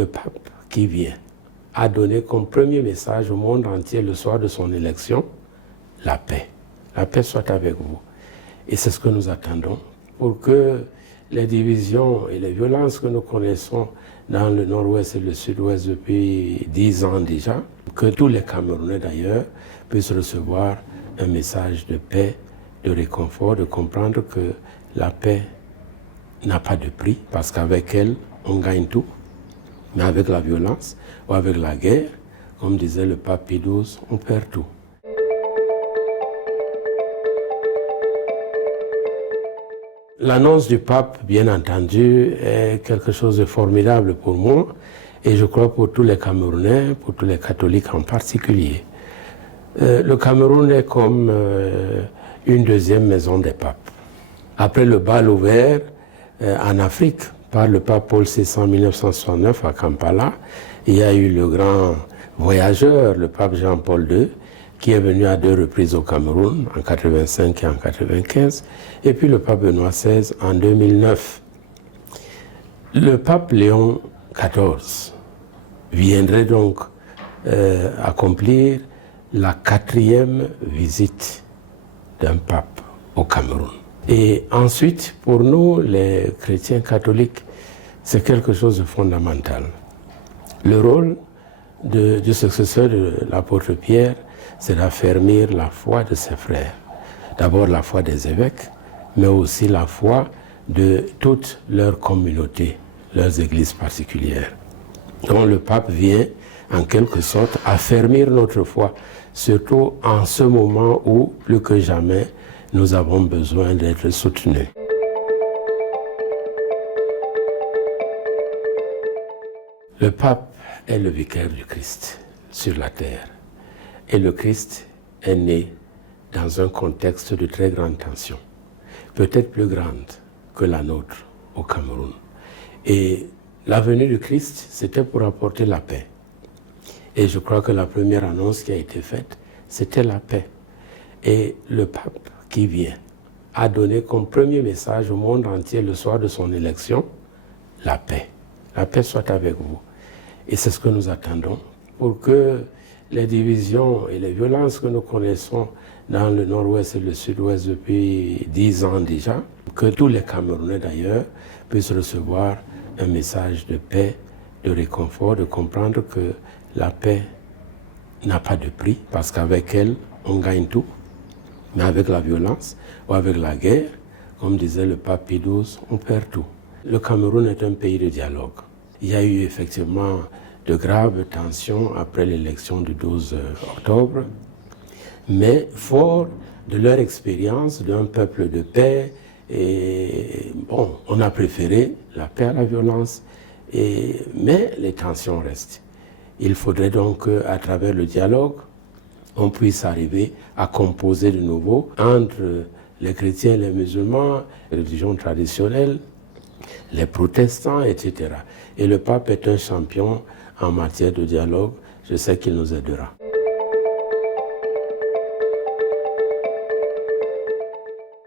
le pape qui vient a donné comme premier message au monde entier le soir de son élection, la paix. La paix soit avec vous. Et c'est ce que nous attendons pour que les divisions et les violences que nous connaissons dans le nord-ouest et le sud-ouest depuis 10 ans déjà, que tous les Camerounais d'ailleurs puissent recevoir un message de paix, de réconfort, de comprendre que la paix n'a pas de prix, parce qu'avec elle, on gagne tout. Mais avec la violence ou avec la guerre, comme disait le pape Pie XII, on perd tout. L'annonce du pape, bien entendu, est quelque chose de formidable pour moi et je crois pour tous les Camerounais, pour tous les catholiques en particulier. Le Cameroun est comme une deuxième maison des papes. Après le bal ouvert en Afrique par le pape Paul VI en 1969 à Kampala, il y a eu le grand voyageur, le pape Jean-Paul II, qui est venu à 2 reprises au Cameroun, en 1985 et en 1995, et puis le pape Benoît XVI en 2009. Le pape Léon XIV viendrait donc accomplir la 4e visite d'un pape au Cameroun. Et ensuite, pour nous, les chrétiens catholiques, c'est quelque chose de fondamental. Le rôle du successeur de l'apôtre Pierre, c'est d'affermir la foi de ses frères. D'abord la foi des évêques, mais aussi la foi de toute leur communauté, leurs églises particulières. Donc le pape vient en quelque sorte affermir notre foi, surtout en ce moment où, plus que jamais, nous avons besoin d'être soutenus. Le pape est le vicaire du Christ sur la terre. Et le Christ est né dans un contexte de très grande tension, peut-être plus grande que la nôtre au Cameroun. Et la venue du Christ, c'était pour apporter la paix. Et je crois que la première annonce qui a été faite, c'était la paix. Et le pape qui vient a donné comme premier message au monde entier le soir de son élection, la paix. La paix soit avec vous. Et c'est ce que nous attendons pour que les divisions et les violences que nous connaissons dans le nord-ouest et le sud-ouest depuis 10 ans déjà, que tous les Camerounais d'ailleurs puissent recevoir un message de paix, de réconfort, de comprendre que la paix n'a pas de prix, parce qu'avec elle, on gagne tout. Mais avec la violence ou avec la guerre, comme disait le pape Pie XII, on perd tout. Le Cameroun est un pays de dialogue. Il y a eu effectivement de graves tensions après l'élection du 12 octobre, mais fort de leur expérience d'un peuple de paix, et bon, on a préféré la paix à la violence, mais les tensions restent. Il faudrait donc qu'à travers le dialogue, on puisse arriver à composer de nouveau entre les chrétiens et les musulmans, les religions traditionnelles, les protestants, etc. Et le pape est un champion en matière de dialogue. Je sais qu'il nous aidera.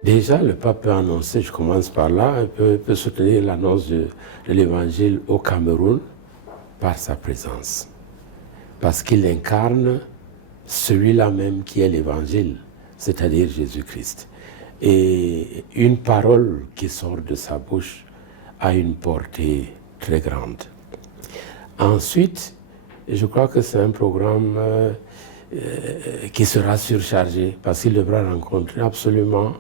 Déjà, le pape peut annoncer, je commence par là, peut soutenir l'annonce de l'évangile au Cameroun par sa présence. Parce qu'il incarne celui-là même qui est l'évangile, c'est-à-dire Jésus-Christ. Et une parole qui sort de sa bouche a une portée très grande. Ensuite, je crois que c'est un programme qui sera surchargé parce qu'il devra rencontrer absolument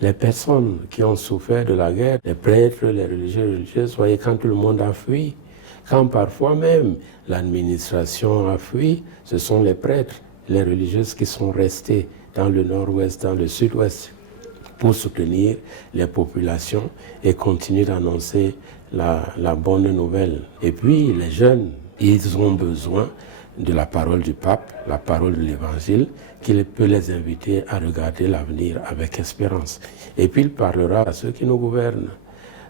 les personnes qui ont souffert de la guerre, les prêtres, les religieuses. Voyez, quand tout le monde a fui, quand parfois même l'administration a fui, ce sont les prêtres, les religieuses qui sont restés dans le nord-ouest, dans le sud-ouest, pour soutenir les populations et continuer d'annoncer la bonne nouvelle. Et puis les jeunes, ils ont besoin de la parole du pape, la parole de l'évangile, qui peut les inviter à regarder l'avenir avec espérance. Et puis il parlera à ceux qui nous gouvernent,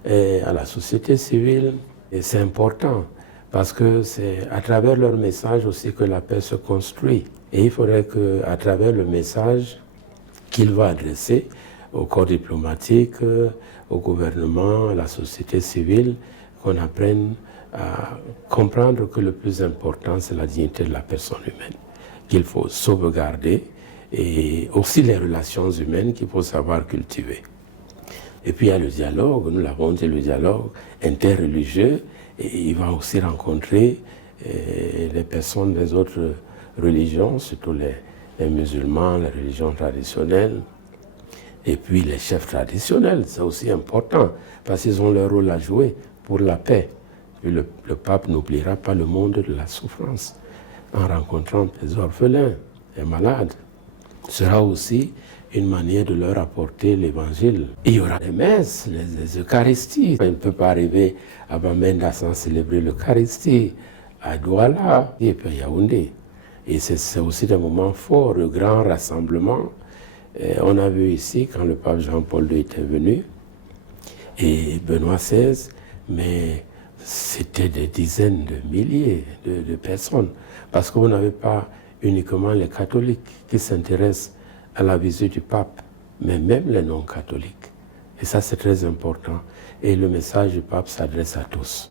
et à la société civile. Et c'est important, parce que c'est à travers leur message aussi que la paix se construit. Et il faudrait qu'à travers le message qu'il va adresser au corps diplomatique, au gouvernement, à la société civile, qu'on apprenne à comprendre que le plus important, c'est la dignité de la personne humaine, qu'il faut sauvegarder, et aussi les relations humaines qu'il faut savoir cultiver. Et puis il y a le dialogue, nous l'avons dit, le dialogue interreligieux, et il va aussi rencontrer les personnes des autres religions, surtout les musulmans, les religions traditionnelles, et puis les chefs traditionnels, c'est aussi important, parce qu'ils ont leur rôle à jouer pour la paix. Et le pape n'oubliera pas le monde de la souffrance en rencontrant des orphelins, des malades. Ce sera aussi une manière de leur apporter l'évangile. Il y aura les messes, les Eucharisties. On ne peut pas arriver à Bamenda sans célébrer l'Eucharistie, à Douala et puis à Yaoundé. Et c'est aussi des moments forts, de grands rassemblements. On a vu ici, quand le pape Jean-Paul II était venu, et Benoît XVI, mais c'était des dizaines de milliers de personnes, parce qu'on n'avait pas uniquement les catholiques qui s'intéressent à la visite du pape, mais même les non-catholiques. Et ça, c'est très important. Et le message du pape s'adresse à tous.